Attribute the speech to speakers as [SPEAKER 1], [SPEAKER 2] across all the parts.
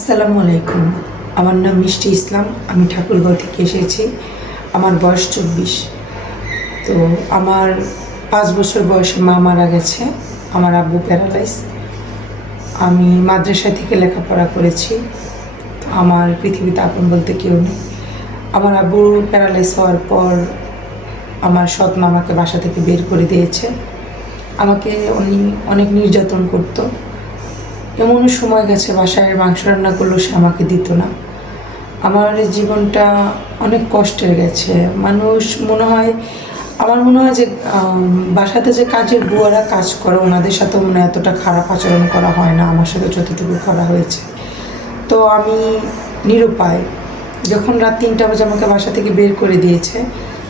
[SPEAKER 1] আসসালামু আলাইকুম। আমার নাম মিষ্টি ইসলাম, আমি ঠাকুরগাঁও থেকে এসেছি। আমার বয়স চব্বিশ। তো আমার পাঁচ বছর বয়সে মা মারা গেছে। আমার আব্বু প্যারালাইজ আমি মাদ্রাসা থেকে লেখাপড়া করেছি। তো আমার পৃথিবীতে আপন বলতে কেউ নেই। আমার আব্বু প্যারালাইজ হওয়ার পর আমার সৎ মামাকে বাসা থেকে বের করে দিয়েছে। আমাকে উনি অনেক নির্যাতন করতো। এমন সময় গেছে বাসায় মাংস রান্না করলেও সে আমাকে দিত না। আমার জীবনটা অনেক কষ্টের গেছে। মানুষ মনে হয়, আমার মনে হয় যে বাসাতে যে কাজের বুয়ারা কাজ করে, ওনাদের সাথে মনে এতটা খারাপ আচরণ করা হয় না, আমার সাথে যতটুকু করা হয়েছে। তো আমি নিরুপায়, যখন রাত তিনটা বাজে আমাকে বাসা থেকে বের করে দিয়েছে,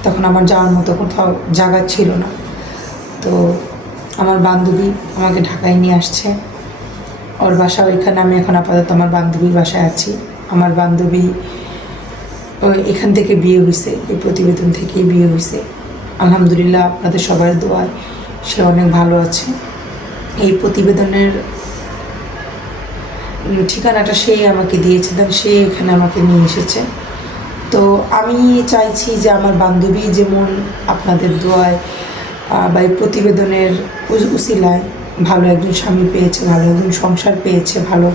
[SPEAKER 1] তখন আমার যাওয়ার মতো কোথাও জায়গা ছিল না। তো আমার বান্ধবী আমাকে ঢাকায় নিয়ে আসছে। ওর বাসা ওইখানে, আমি এখন আপাতত আমার বান্ধবীর বাসায় আছি। আমার বান্ধবী এখান থেকে বিয়ে হয়েছে, এই প্রতিবেদন থেকেই বিয়ে হয়েছে। আলহামদুলিল্লাহ আপনাদের সবার দোয়ায় সে অনেক ভালো আছে। এই প্রতিবেদনের ঠিকানাটা সেই আমাকে দিয়েছে, দেন সে এখানে আমাকে নিয়ে এসেছে। তো আমি চাইছি যে আমার বান্ধবী যেমন আপনাদের দোয়ায় বা এই প্রতিবেদনের উস- উসিলায় ভালো একজন স্বামী পেয়েছে, ভালো একজন সংসার পেয়েছে, ভালো।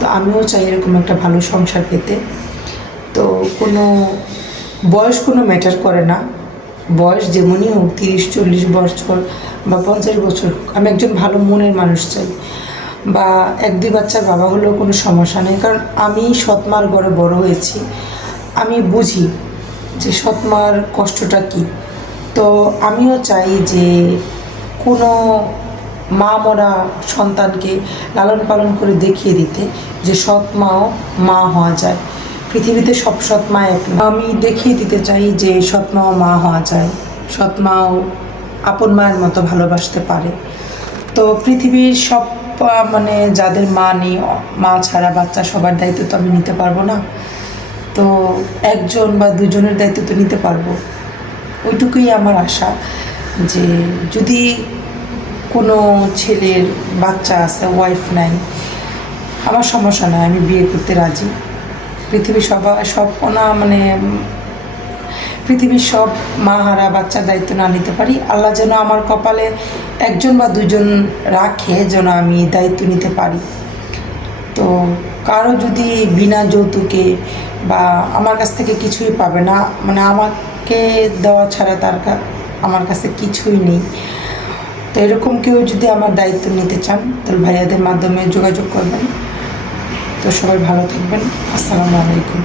[SPEAKER 1] তো আমিও চাই এরকম একটা ভালো সংসার পেতে। তো কোনো বয়স কোনো ম্যাটার করে না। বয়স যেমনই হোক, তিরিশ, চল্লিশ বছর বা পঞ্চাশ বছর আমি একজন ভালো মনের মানুষ চাই। বা এক, দুই বাচ্চার বাবা হলেও কোনো সমস্যা নেই, কারণ আমি সৎমার ঘরে বড় হয়েছি। আমি বুঝি যে সৎমার কষ্টটা কী। তো আমিও চাই যে কোনো মা মরা সন্তানকে লালন পালন করে দেখিয়ে দিতে যে সৎ মাও মা হওয়া যায়। পৃথিবীতে সব সৎ মা এক। আমি দেখিয়ে দিতে চাই যে সৎ মাও মা হওয়া যায়। সৎ মাও আপন মায়ের মতো ভালোবাসতে পারে। তো পৃথিবীর সব মানে যাদের মা নেই, মা ছাড়া বাচ্চা সবার দায়িত্ব তো আমি নিতে পারব না। তো একজন বা দুজনের দায়িত্ব তো নিতে পারব। ওইটুকুই আমার আশা যে যদি কোনো ছেলের বাচ্চা আছে ওয়াইফ নাই। আমার সমস্যা নয় আমি বিয়ে করতে রাজি। পৃথিবীর সবাই সব না মানে পৃথিবীর সব মা হারা বাচ্চার দায়িত্ব না নিতে পারি। আল্লাহ যেন আমার কপালে একজন বা দুজন রাখে যেন আমি দায়িত্ব নিতে পারি। তো কারও যদি বিনা যৌতুকে বা আমার কাছ থেকে কিছুই পাবে না মানে আমাকে দেওয়া ছাড়া তার আমার কাছে কিছুই নেই। তো এরকম কেউ যদি আমার দায়িত্ব নিতে চান, তাহলে ভাইয়াদের মাধ্যমে যোগাযোগ করবেন। তো সবাই ভালো থাকবেন। আসসালামু আলাইকুম।